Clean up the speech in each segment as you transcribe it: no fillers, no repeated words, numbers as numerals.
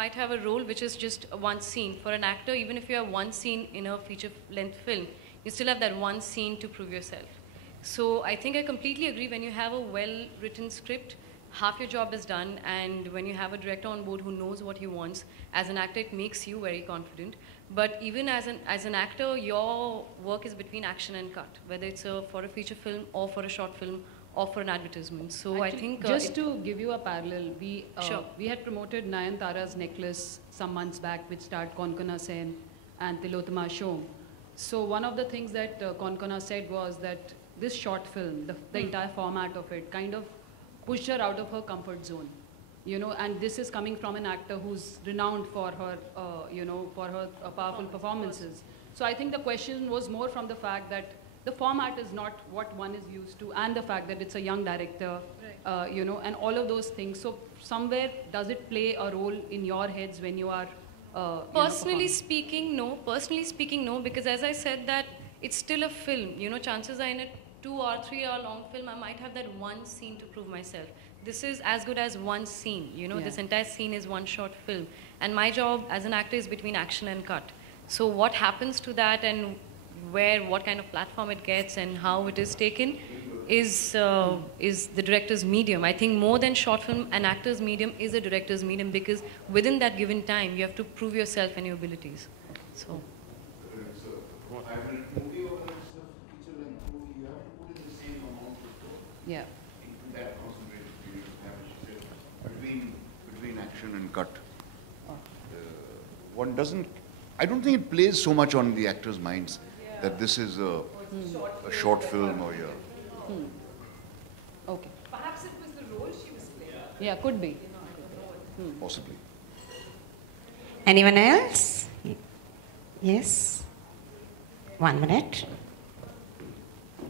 might have a role which is just one scene. For an actor, even if you have one scene in a feature-length film, you still have that one scene to prove yourself. So I think I completely agree. When you have a well-written script, half your job is done, and when you have a director on board who knows what he wants, as an actor, it makes you very confident. But even as an actor, your work is between action and cut, whether it's for a feature film or for a short film or for an advertisement. So actually, I think just to give you a parallel, we had promoted Nayanthara's Necklace some months back, which starred Konkona Sen and Tilottama Shom. So one of the things that Konkona said was that this short film, the entire format of it, kind of pushed her out of her comfort zone, you know, and this is coming from an actor who's renowned for her, you know, for her powerful performances. So I think the question was more from the fact that the format is not what one is used to, and the fact that it's a young director, right. You know, and all of those things. So somewhere, does it play a role in your heads when you are, Personally speaking, no. Personally speaking, no, because as I said that it's still a film. You know, chances are in a 2 or 3 hour long film, I might have that one scene to prove myself. This is as good as one scene. You know, this entire scene is one short film. And my job as an actor is between action and cut. So what happens to that and what kind of platform it gets and how it is taken is the director's medium. I think more than short film, an actor's medium is a director's medium, because within that given time, you have to prove yourself and your abilities. So. Yeah. That concentrated period of time, as you said, between action and cut. One doesn't, I don't think it plays so much on the actors' minds that this is a short film or Okay. Perhaps it was the role she was playing. Yeah, could be. Possibly. Anyone else? Yes. 1 minute.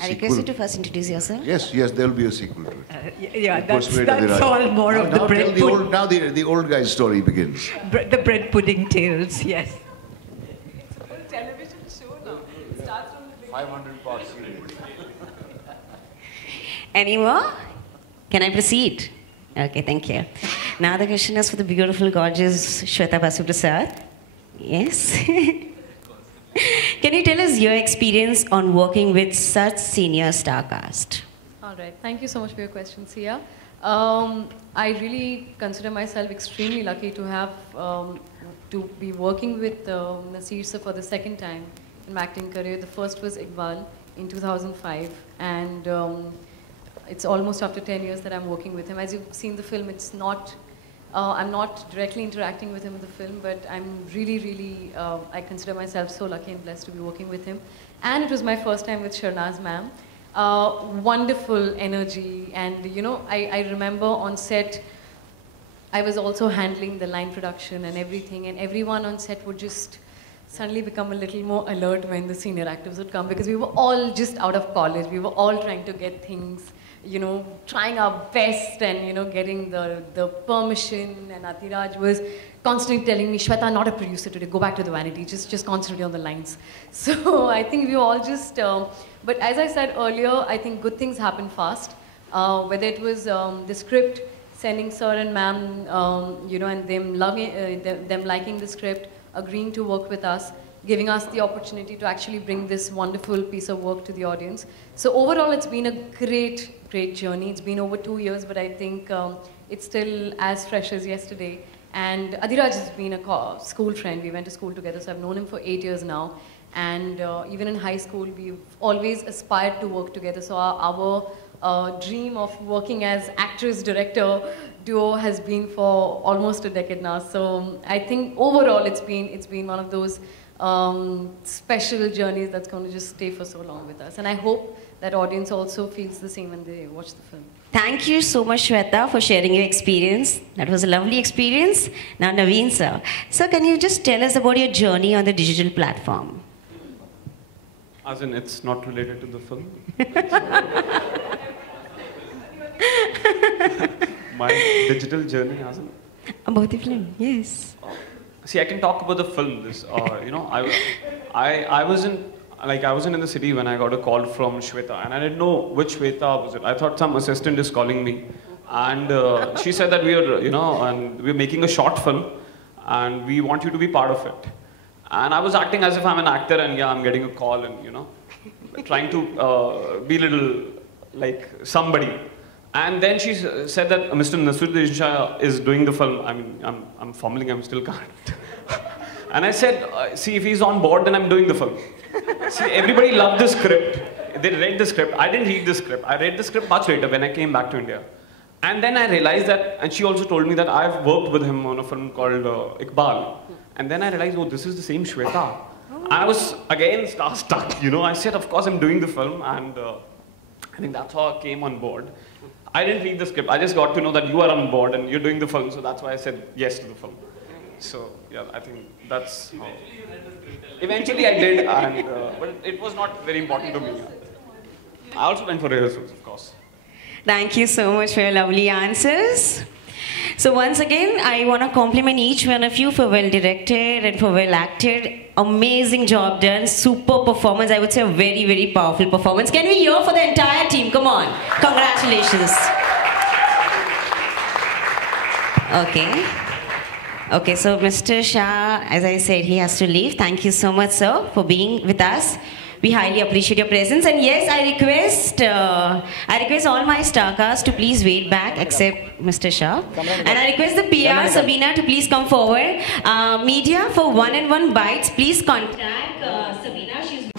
I request you to first introduce yourself. Yes, there will be a sequel to it. Yeah, that's all more of the bread pudding. Now the old guy's story begins. The bread pudding tales, yes. It's a full television show now. It starts from the beginning. 500-part series. Any more? Can I proceed? Okay, thank you. Now the question is for the beautiful, gorgeous Shweta Basu Prasad. Yes. Can you tell us your experience on working with such senior star cast? All right. Thank you so much for your question, Sia. I really consider myself extremely lucky to have to be working with Naseer sir for the second time in my acting career. The first was Iqbal in 2005, and it's almost after 10 years that I'm working with him. As you've seen the film, it's not. I'm not directly interacting with him in the film, but I'm really, I consider myself so lucky and blessed to be working with him. And it was my first time with Sharnaz ma'am. Wonderful energy, and you know, I remember on set, I was also handling the line production and everything, and everyone on set would just suddenly become a little more alert when the senior actors would come, because we were all just out of college. We were all trying to get things, you know, trying our best and, you know, getting the permission. And Atiraj was constantly telling me, Shweta, not a producer today, go back to the vanity, just concentrate on the lines. So I think we all just, but as I said earlier, I think good things happen fast. Whether it was the script, sending sir and ma'am, you know, and them liking the script, agreeing to work with us, giving us the opportunity to actually bring this wonderful piece of work to the audience. So overall, it's been a great journey. It's been over 2 years, but I think it's still as fresh as yesterday. And Adiraj has been a school friend. We went to school together, so I've known him for 8 years now. And even in high school, we've always aspired to work together. So our dream of working as actress-director duo has been for almost a decade now. So I think overall, it's been one of those special journeys that's going to just stay for so long with us. And I hope that audience also feels the same when they watch the film. Thank you so much, Shweta, for sharing your experience. That was a lovely experience. Now, Naveen sir. Sir, can you just tell us about your journey on the digital platform? As in, it's not related to the film? My digital journey, as in? About the film, yes. See, I can talk about the film. This, you know, I wasn't in the city when I got a call from Shweta, and I didn't know which Shweta was it. I thought some assistant is calling me, and she said that we are, you know, and we're making a short film, and we want you to be part of it. And I was acting as if I'm an actor, and yeah, I'm getting a call, and you know, trying to be little like somebody. And then she said that Mr. Naseeruddin Shah is doing the film. I mean, I'm fumbling, I'm still can't. And I said, see, if he's on board, then I'm doing the film. See, everybody loved the script. They read the script. I didn't read the script. I read the script much later when I came back to India. And then I realized that, and she also told me that I've worked with him on a film called Iqbal. And then I realized, oh, this is the same Shweta. And I was again starstruck, you know. I said, of course, I'm doing the film, and I think that's how I came on board. I didn't read the script. I just got to know that you are on board and you're doing the film, so that's why I said yes to the film. So yeah, I think that's how. Eventually I did, and but it was not very important to me. I also went for rehearsals, of course. Thank you so much for your lovely answers. So once again, I want to compliment each one of you for well directed and for well acted. Amazing job done, super performance. I would say a very, very powerful performance. Can we hear for the entire team? Come on, congratulations. Okay. Okay, so Mr. Shah, as I said, he has to leave. Thank you so much, sir, for being with us. We highly appreciate your presence. And yes, I request all my star cast to please wait back, except Mr. Shah. And I request the PR, Sabina, to please come forward. Media, for one-on-one bites, please contact Sabina. She's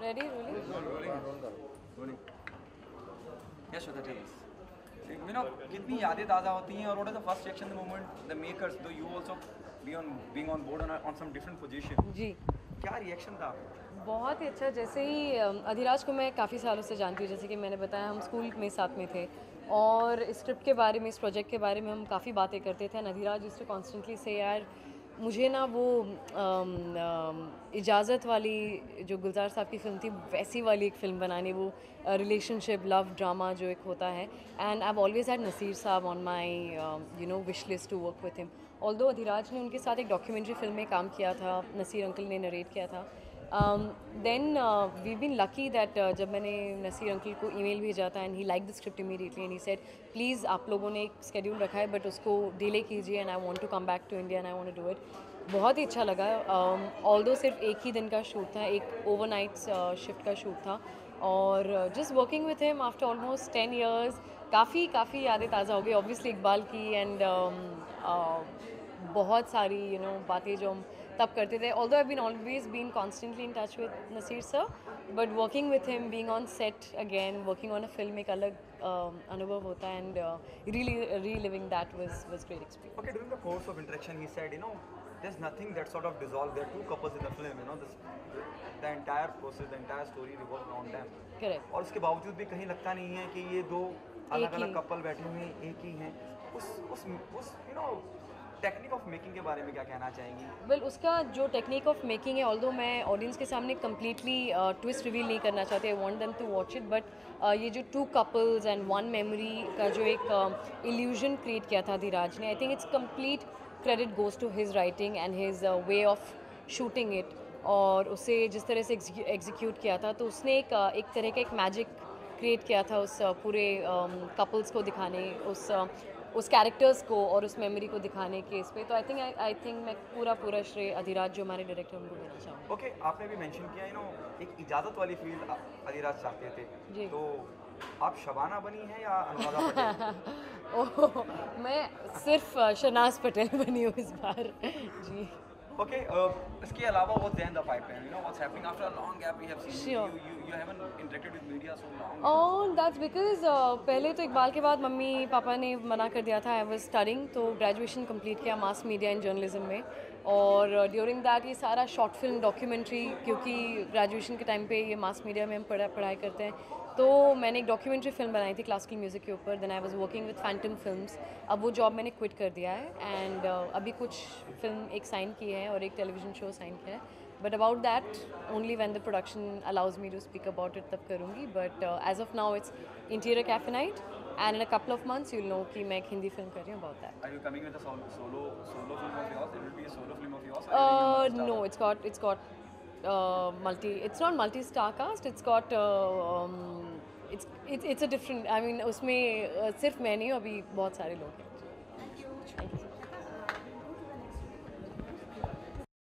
Ready? Yes, Shweta, tell us. You know, कितनी यादें ताज़ा होती हैं और what is the first reaction the moment the makers, though you also being on board on some different position. जी. क्या reaction था? बहुत ही अच्छा. जैसे ही अधिराज को मैं काफ़ी सालों से जानती हूँ, जैसे कि मैंने बताया हम स्कूल में साथ में थे और स्क्रिप्ट के बारे में, इस प्रोजेक्ट के बारे में हम काफ़ी बातें करते थे. अधिराज यूज्ड टू कॉन्स्टेंटली से यार मुझे ना वो इजाज़त वाली जो गुलजार साहब की फ़िल्म थी वैसी वाली एक फ़िल्म बनानी, वो रिलेशनशिप लव ड्रामा जो एक होता है. And I have always had Naseer Sahab on my you know wish list to work with him. Although Adhiraj ने उनके साथ एक डॉक्यूमेंट्री फिल्म में काम किया था, नसीर अंकल ने नरेट किया था. Then we been lucky that जब मैंने नसीर अंकल को ईमेल भेजा था and he like the script immediately and he said please आप लोगों ने एक स्केड्यूल रखा है बट उसको डिले कीजिए and I want to come back to India and I want to do it. बहुत ही अच्छा लगा. ऑल्दो सिर्फ एक ही दिन का शूट था, एक ओवरनाइट शिफ्ट का शूट था और just working with him after almost 10 years काफ़ी यादें ताज़ा हो गई. ऑब्वियसली इकबाल की एंड बहुत सारी यू नो बातें जो हम तब करते थे. Although I been always been constantly in touch with Naseer sir, but working with him, being on set again, working on a film एक अलग अनुभव होता है and reliving that was great experience. Okay, during the course of interaction, he said, you know, there's nothing that sort of dissolved. There are two couples in the film, you know, the entire process, the entire story revolves around them. Correct. और उसके बावजूद भी कहीं लगता नहीं है कि ये दो अलग-अलग कपल बैठे हुए एक ही हैं. उस you know technique of making के बारे में क्या कहना चाहेंगी? वेल उसका जो टेक्निक ऑफ मेकिंग है, ऑल्दो मैं ऑडियंस के सामने कम्प्लीटली ट्विस्ट रिवील नहीं करना चाहती, I want them to watch it, but ये जो two couples and one memory का जो एक इल्यूजन क्रिएट किया था अधिराज ने, I think it's complete credit goes to his writing and his way of shooting it. और उसे जिस तरह से एग्जीक्यूट किया था तो उसने एक तरह का एक मैजिक क्रिएट किया था उस पूरे कपल्स को दिखाने, उस कैरेक्टर्स को और उस मेमोरी को दिखाने के इस पे. तो आई थिंक मैं पूरा श्रेय अधिराज जो हमारे डायरेक्टर उनको देना चाहूँगी. ओके, आपने भी मेंशन किया, यू नो, एक इजाज़त वाली फील्ड अधिराज चाहते थे. जी. तो आप शबाना बनी हैं या अनुराधा पटेल? ओह, मैं सिर्फ शनाज पटेल बनी हूँ इस बार जी. Okay, इसके अलावा what's there in the pipeline? You know what's happening after a long gap we have seen Sure. you haven't interacted with media so long. Oh, that's because पहले तो इकबाल के बाद मम्मी पापा ने मना कर दिया था. आई वाज स्टडिंग, तो ग्रेजुएशन कंप्लीट किया मास मीडिया एंड जर्नलिज्म में, और ड्यूरिंग दैट ये सारा शॉर्ट फिल्म डॉक्यूमेंट्री, क्योंकि ग्रेजुएशन के टाइम पे ये मास मीडिया में हम पढ़ाई करते हैं, तो मैंने एक डॉक्यूमेंट्री फिल्म बनाई थी क्लासिकल म्यूज़िक के ऊपर. Then I was working with Phantom Films. अब वो जॉब मैंने क्विट कर दिया है, एंड अभी कुछ फिल्म एक साइन की है और एक टेलीविजन शो साइन किया है. But about that only when the production allows me to speak about it तब करूँगी. But as of now it's interior cafe night, and in a couple of months you'll know कि मैं एक Hindi film कर रही हूँ about that. Are you coming with a solo film of yours? It will be a solo film of yours? Or No, it's got it's not multi-star cast. It's got it's a different. I mean, उसमें सिर्फ मैं नहीं हूँ, अभी बहुत सारे लोग हैं. Thank you.